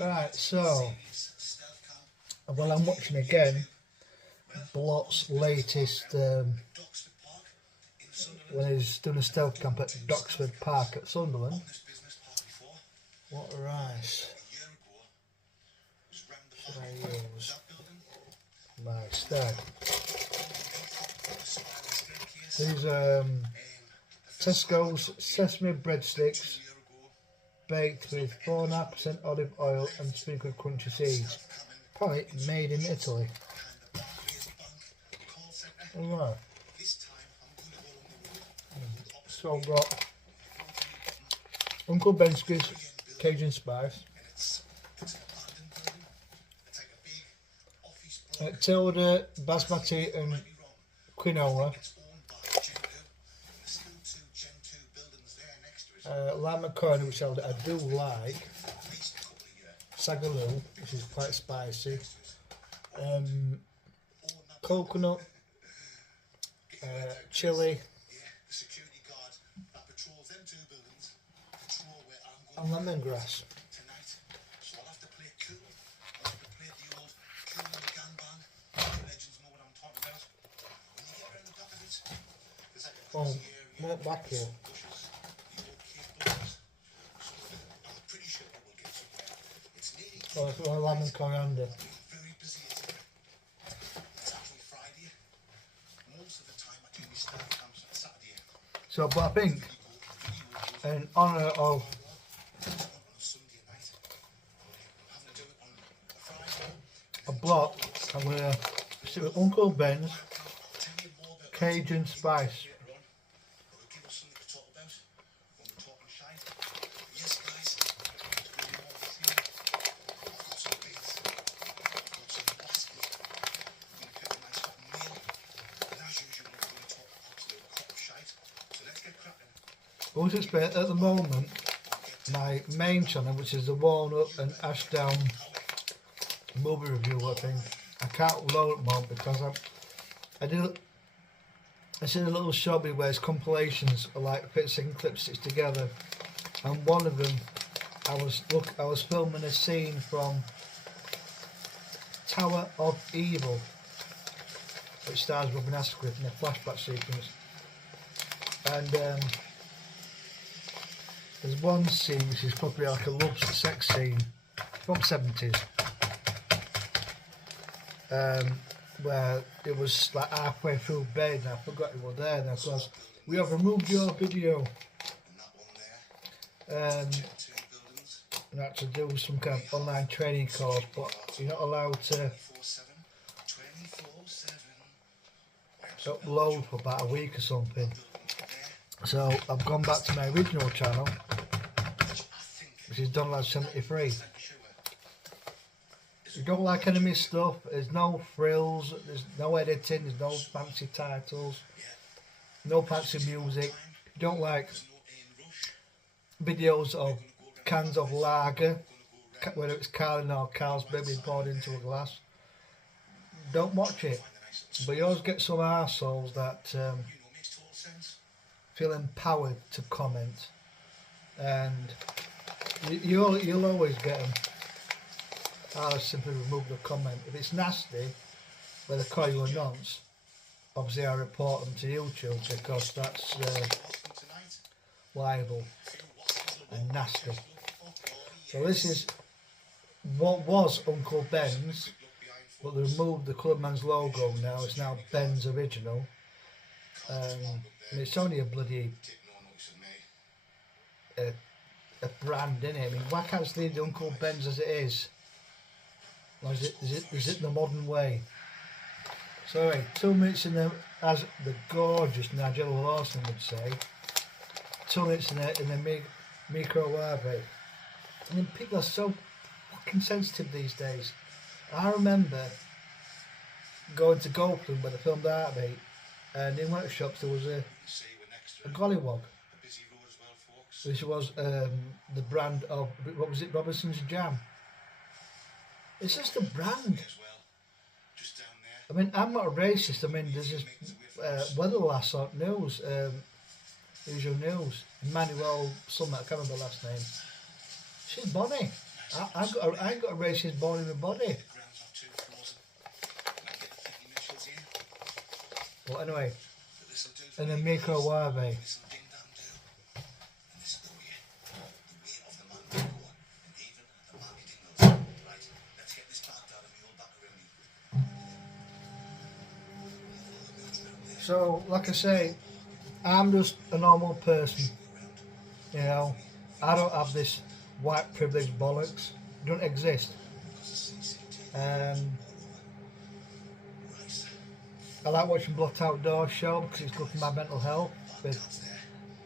Right, so well, I'm watching again Blot's latest when he's doing a stealth camp at Doxford Park at Sunderland. What rice should I use? My stag. These Tesco's sesame breadsticks baked with 4.5% olive oil and sprinkled crunchy seeds. Probably made in Italy. Alright. So I've got Uncle Benski's Cajun spice, Tilda basmati and quinoa, lime and corn, which I do like, sagaloo, which is quite spicy, coconut, chilli, and lemongrass. Oh, not back here. Oh, it's got lemon coriander. So, but I think, in honour of a block, I'm going to stick with Uncle Ben's Cajun spice. I was explaining at the moment, my main channel, which is the Walnut and Ashdown movie review, I think, I can't load it more because I seen a little short where it's compilations of like 50-second clips stitched together, and one of them I was filming a scene from Tower of Evil, which stars Robin Asquith in a flashback sequence, and there's one scene which is probably like a love sex scene from 70s, where it was like halfway through bed and I forgot you were there now because we have removed your video and had to do some kind of online training course, but you're not allowed to upload for about a week or something. So I've gone back to my original channel, which is Donlad73. You don't like enemy stuff, there's no frills, there's no editing, there's no fancy titles, no fancy music. You don't like videos of cans of lager, whether it's Carling or Carlsberg being poured into a glass, don't watch it. But you always get some arseholes that feel empowered to comment, and you'll always get them. I'll simply remove the comment. If it's nasty, where they call you a nonce, obviously I report them to YouTube because that's libel and nasty. So this is what was Uncle Ben's, but they removed the Clubman's logo now. It's now Ben's Original. And it's only a bloody a brand, innit? I mean, why can't they leave the Uncle Ben's as it is? Or is it the modern way? So anyway, 2 minutes in the, as the gorgeous Nigella Lawson would say, 2 minutes in the microwave. I mean, people are so fucking sensitive these days. I remember going to Goldblum where they filmed Heartbeat, and in workshops there was a gollywog, which was the brand of, what was it, Robinson's Jam. It's just a brand. I mean, I'm not a racist. I mean, there's this weather lass on news, Usual News, Emmanuel something, I can't remember the last name. She's bonny. I ain't got a racist bone in my body. But anyway, in a microwave. So, like I say, I'm just a normal person. You know, I don't have this white privilege bollocks. It don't exist. I like watching Blot Outdoor show because it's good for my mental health. With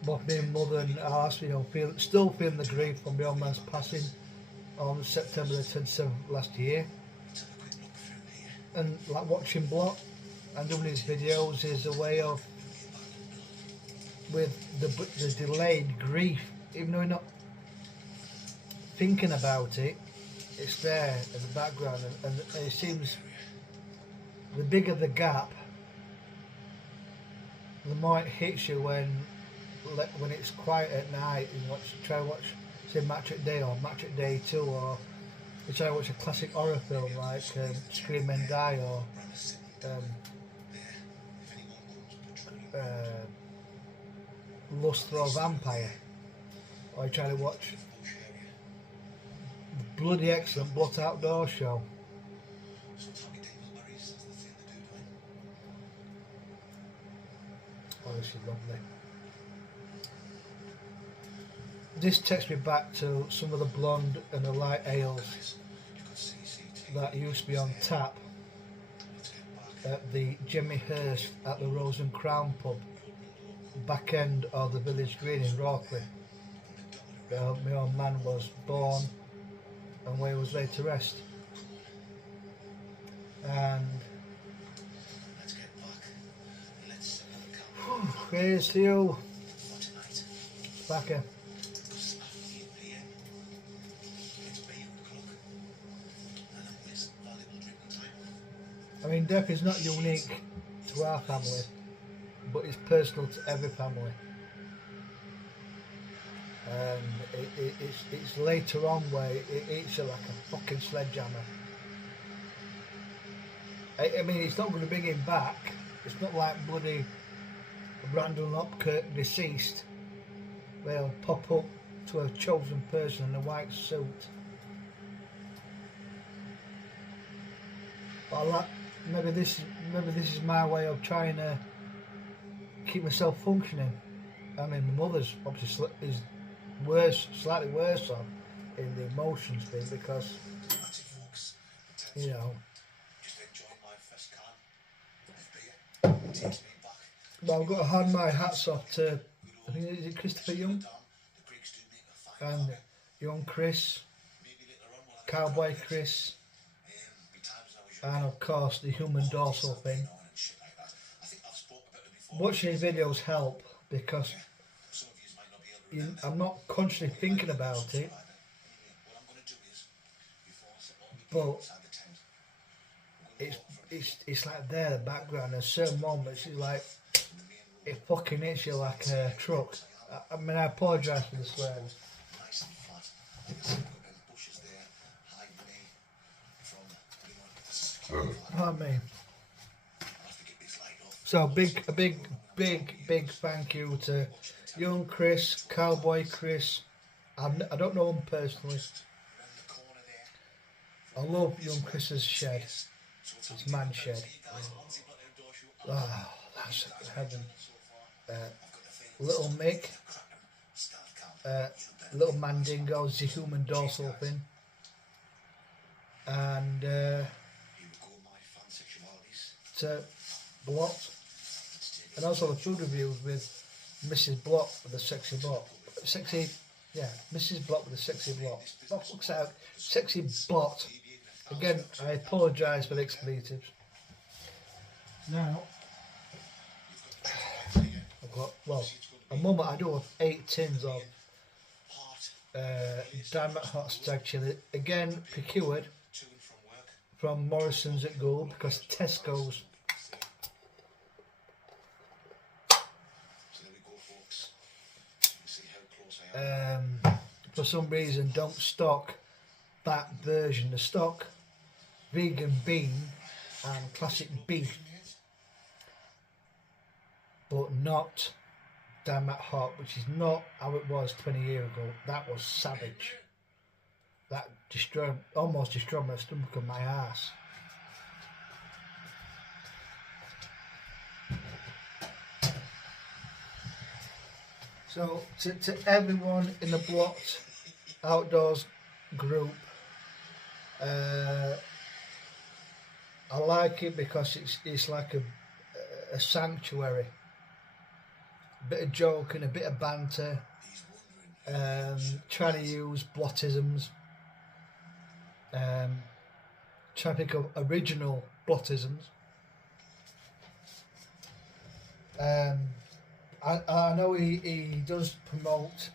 both me and mother and ours, you know, still feeling the grief from my own man's passing on September the 27th last year. And like watching Blot and doing his videos is a way of, with the delayed grief, even though you're not thinking about it, it's there in the background, and it seems the bigger the gap, the more it hits you when it's quiet at night. You try to watch, say, Match at Day or Match at Day 2, or you try to watch a classic horror film like Scream and Die, or Lust for a Vampire, or you try to watch the bloody excellent Blot Outdoor show. Oh, this is lovely. This takes me back to some of the blonde and the light ales that used to be on tap at the Jimmy Hurst at the Rose and Crown pub, back end of the village green in Rawcliffe. My old man was born and where he was laid to rest. And here's to you, Backer. I mean, death is not unique to our family, but it's personal to every family. And it's later on where it eats you like a fucking sledgehammer. I mean, it's not going to bring him back. It's not like bloody Randall Hopkirk deceased. They'll pop up to a chosen person in a white suit. But maybe this is my way of trying to keep myself functioning. I mean, my mother's obviously is slightly worse off in the emotions bit, because, you know. Well, I've got to hand my hats off to, I think, is it Christopher Young? And young Chris, Cowboy Chris, and of course the human dorsal thing. Watching his videos help because I'm not consciously thinking about it, but it's like there, the background. There's certain moments it's like it fucking hits you like a truck. I mean, I apologise for the swearing. Pardon me. So a big thank you to young Chris, Cowboy Chris. I don't know him personally. I love young Chris's shed. It's man shed. Oh, that's heaven. Little Mick, little Mandingo's the human dorsal thing, and to Blot, and also the food reviews with Mrs. Blot with the sexy Blot, Mrs. Blot with the sexy Blot. Oh, fuck's out, sexy Blot. Again, I apologise for the expletives. Now, I've got, well, a moment I do have 8 tins of dynamite hot stag chilli, again procured from Morrison's at Gould, because Tesco's for some reason don't stock that version, the stock vegan bean and classic beef, but not dynamite hot, which is not how it was 20 years ago. That was savage. That almost destroyed my stomach and my ass. So to everyone in the Blocked Outdoors group, I like it because it's like a sanctuary. A bit of joking, a bit of banter, trying to use blottisms, trying to pick up original blottisms. I know he does promote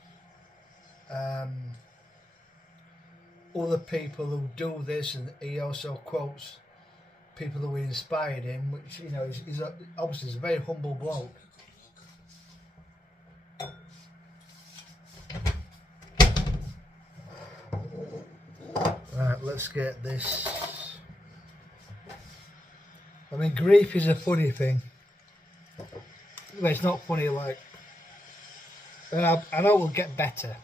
other people who do this, and he also quotes people who inspired him, which, you know, he's obviously he's a very humble bloke. Right, let's get this. I mean, grief is a funny thing. Well, it's not funny, like, I know it will get better,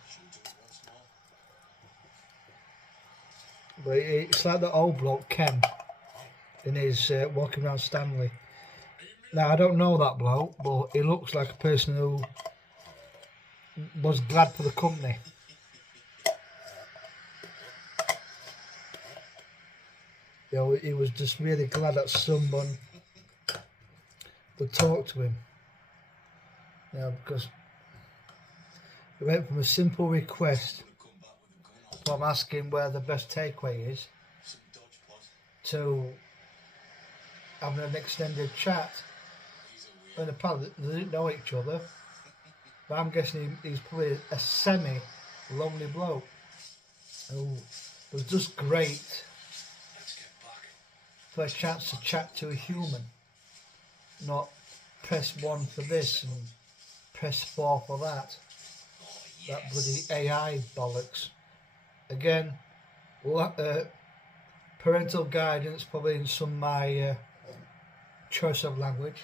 but it's like the old bloke Ken in his Walking Around Stanley. Now, I don't know that bloke, but he looks like a person who was glad for the company. You know, he was just really glad that someone would talk to him. You know, because he went from a simple request from asking where the best takeaway is to having an extended chat. And apparently they didn't know each other, but I'm guessing he's probably a semi-lonely bloke who was just great for a chance to chat to a human, not press 1 for this and press 4 for that. That bloody AI bollocks. Again, parental guidance probably in some of my choice of language.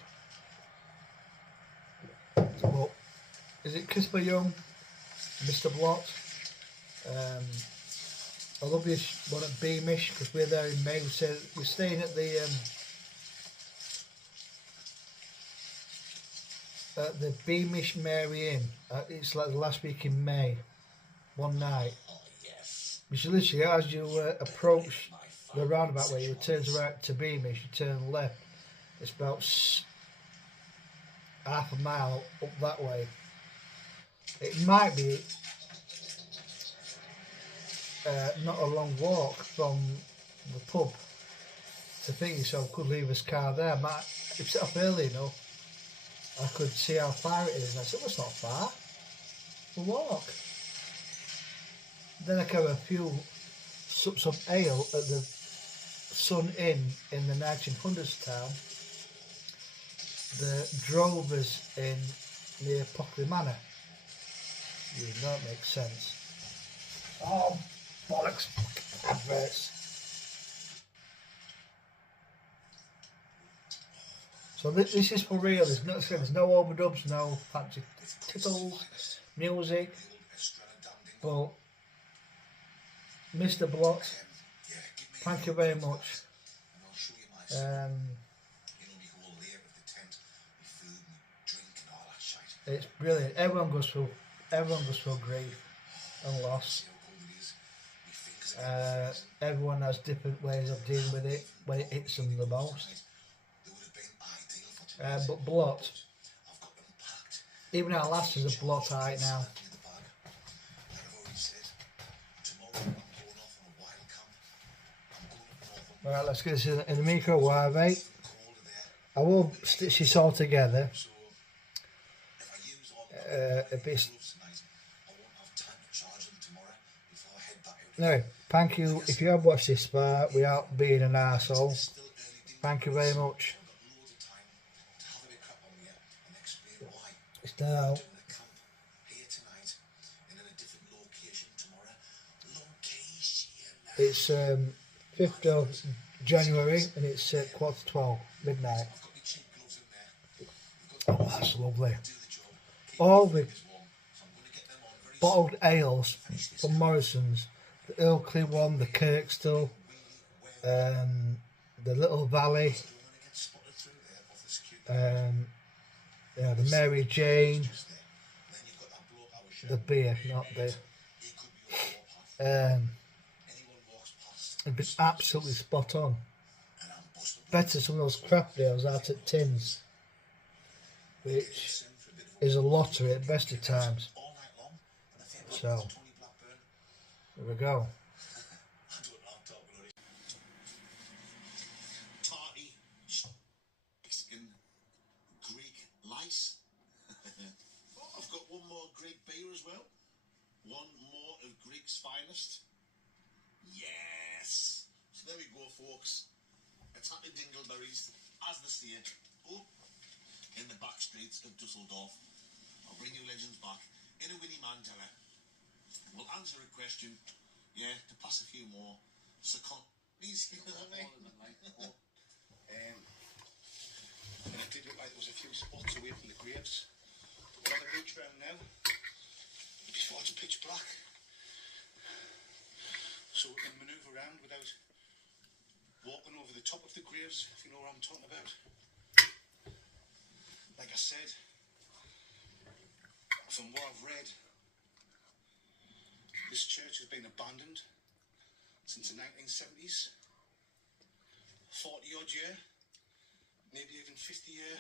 But is it Christopher Young, Mr. Blot? I love you one at Beamish, because we're there in May. We're staying at the Beamish Mary Inn. It's like the last week in May, one night. Which literally, as you approach the roundabout where you turn right to Beamish, you turn left. It's about half a mile up that way. It might be not a long walk from the pub to Thingy, so I could leave his car there. If it's up early enough, I could see how far it is. And I said, well, it's not far. We'll walk. Then I could have a few sups of ale at the Sun Inn in the 1900s town. The Drovers in near Pockley Manor. You know, it makes sense. Oh, bollocks, adverts. So this is for real. There's no overdubs, no fancy tittles, music. But Mr. Blot, thank you very much. It's brilliant. Everyone goes through grief and loss. Everyone has different ways of dealing with it when it hits them the most. But Blot, even our lass is a Blotite now. Right, let's get this in the microwave. I will stitch this all together. Anyway, thank you. If you have watched this far without being an arsehole, thank you very much. It's now It's 5th of January and it's 12:15 midnight. Oh, that's lovely. All the bottled ales from Morrison's, the Ilkley one, the Kirkstall, the Little Valley, the Mary Jane, the beer, not the. It's been absolutely spot on. Better some of those craft ales out at tins, which is a lottery at best of times. So, there we go. Tarty, Mexican, Greek lice. I've got one more Greek beer as well. One more of Greek's finest. Yes. So there we go, folks. Attacking dingleberries, as they say, up in the back streets of Dusseldorf. I'll bring you legends back in a Winnie Mandela. We'll answer a question, to pass a few more. Please, you know what I mean? And it did look like there was a few spots away from the graves. We'll have a reach round now. Before it's pitch black. So we can manoeuvre around without walking over the top of the graves, if you know what I'm talking about. Like I said, from what I've read, this church has been abandoned since the 1970s. 40 odd year, maybe even 50 year.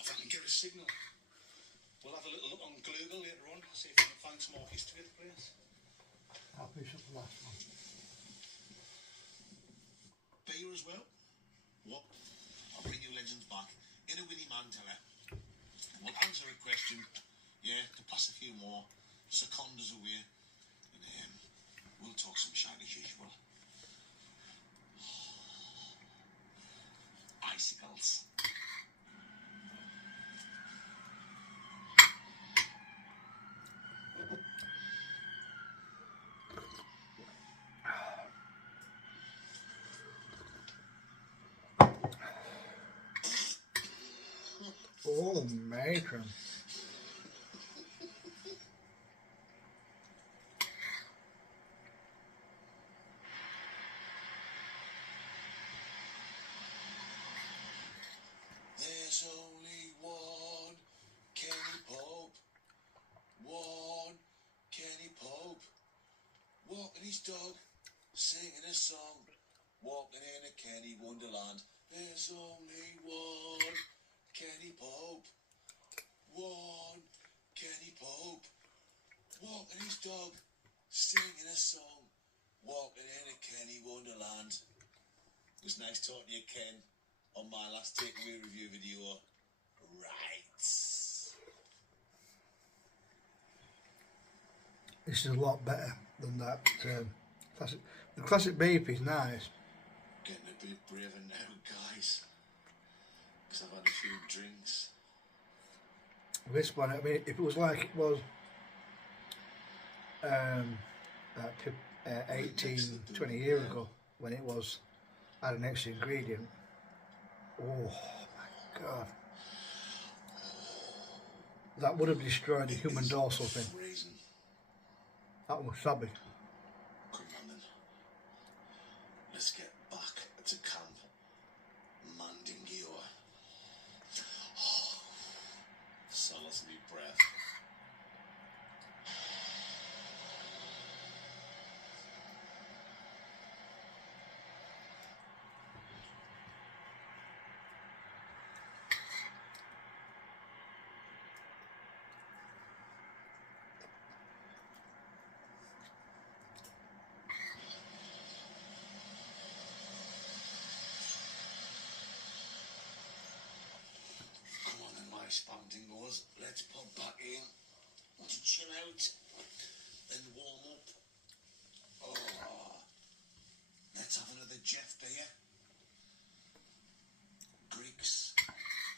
If I can get a signal, we'll have a little look on Google later on, see if we can find some more history of the place. I'll finish up the last one. Beer as well. What? I'll bring you legends back in a Winnie Mandela. We'll answer a question, to pass a few more seconds away, and we'll talk some shite as usual. Icicles. Oh, matron. There's only one Kenny Pope. One Kenny Pope. Walking his dog, singing a song. Walking in a Kenny Wonderland. There's only one Kenny Pope. One Kenny Pope. Walking his dog, singing a song. Walking in a Kenny Wonderland. It was nice talking to you, Ken, on my last takeaway review video. Right. This is a lot better than that. Classic. The classic beef is nice. Getting a bit braver now, guys. Because I've had a few drinks. This one, I mean, if it was like it was 18, 20 years ago, when it had an extra ingredient. Oh my God. That would have destroyed the human dorsal thing. That was savage. Come on then. Let's get back to camp. Mandingio. Solace me breath. Spouting goes, let's pop back in to chill out and warm up. Oh, let's have another Jeff beer. Greeks,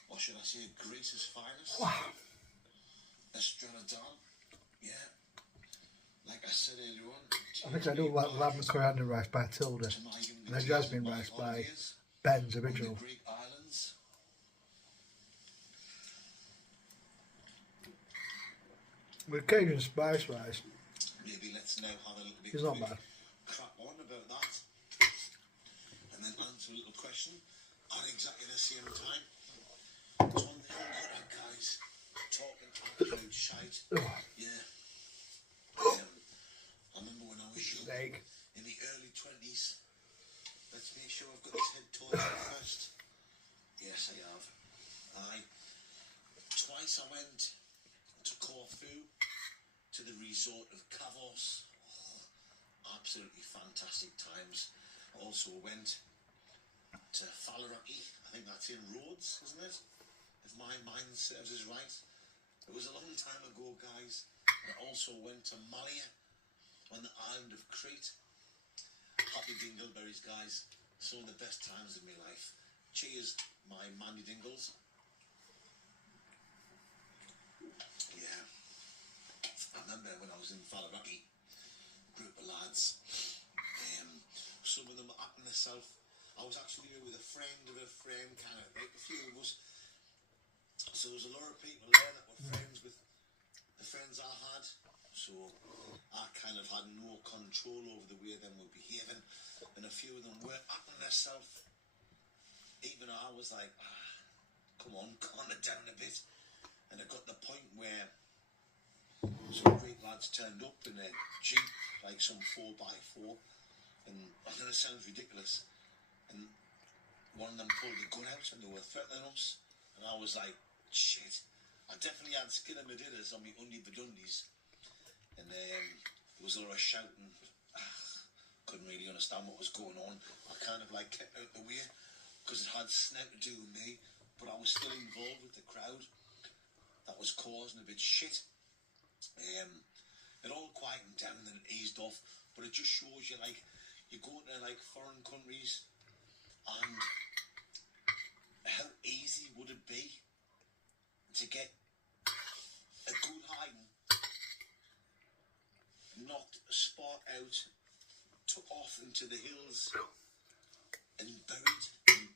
or should I say Greece's finest? Wow. Estradon, said earlier on. I think I do like lamb coriander rice by Tilda, and then jasmine rice by Ben's original. Greek islands. With Cajun spice rice, Maybe let's now have a little bit it's not bad. crap on about that, and then answer a little question at exactly the same time. It's one thing I'm good at, guys. Talking absolute shite. Yeah. I remember when I was young, Steak. in the early 20s. Let's make sure I've got this head torture first. Yes, I have. Twice I went to Corfu, to the resort of Kavos. Oh, absolutely fantastic times. I also went to Falaraki. I think that's in Rhodes, isn't it? If my mind serves us right. It was a long time ago, guys. I also went to Malia on the island of Crete. Happy dingleberries, guys. Some of the best times of my life. Cheers, my Mandy Dingles. Yeah. I remember when I was in Falaraki, group of lads. Some of them were acting themselves. I was actually there with a friend of a friend, kind of like a few of us. So there was a lot of people there that were friends with the friends I had. So I kind of had no control over the way them were behaving, and a few of them were acting themselves. Even I was like, come on, calm it down a bit. And it got the point where some great lads turned up in a Jeep, like some 4x4, and I know it sounds ridiculous, and one of them pulled the gun out and they were threatening us, and I was like, shit. I definitely had skin in my dinners on me undie-badundies, and there was a lot of shouting. Couldn't really understand what was going on. I kind of like kept out the way because it had nothing to do with me, but I was still involved with the crowd that was causing a bit shit. It all quietened down and then it eased off, but it just shows you, like, you go to like foreign countries and how easy would it be to get a good hiding, knocked a spot out, took off into the hills and buried,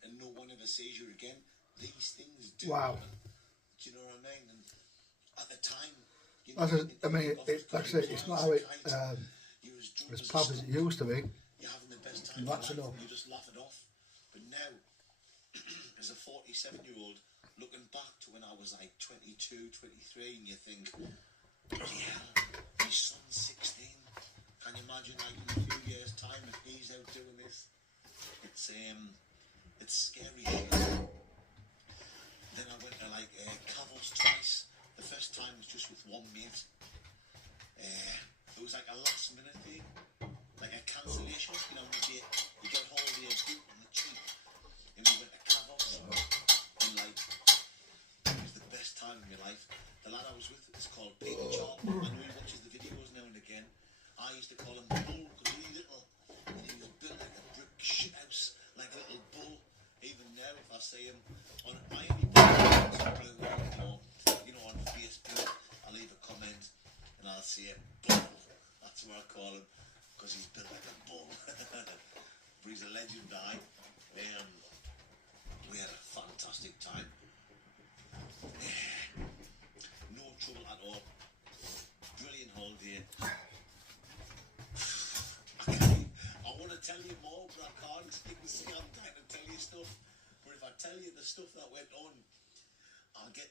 and no one ever sees you again. These things do happen. Do you know what I mean? And at the time, you know, like I say, it's not how it as pub as it used to be. You're having the best time. That's enough. You just laugh it off. But now, as a 47-year-old, looking back to when I was like 22, 23, and you think, yeah, my son's 16. Can you imagine, like, in a few years' time, if he's out doing this? It's scary. Then I went to like Kavos twice. The first time was just with one mate. It was like a last minute thing, like a cancellation. You know, you get hold of your boot on the cheap, and we went to Kavos, and like it was the best time of my life. The lad I was with is called Peter Charles. I know he watches the videos now and again. I used to call him Bull because he was little, and he was built like a brick shit house, like a little bull. Even now, if I see him on any blue or on Facebook, I'll leave a comment and I'll say Bull. That's what I call him because he's built like a bull. But he's a legend, guy. We had a fantastic time. No trouble at all. Brilliant holiday. I want to tell you more, but I can't. You can see I'm trying to tell you stuff. But if I tell you the stuff that went on, I'll get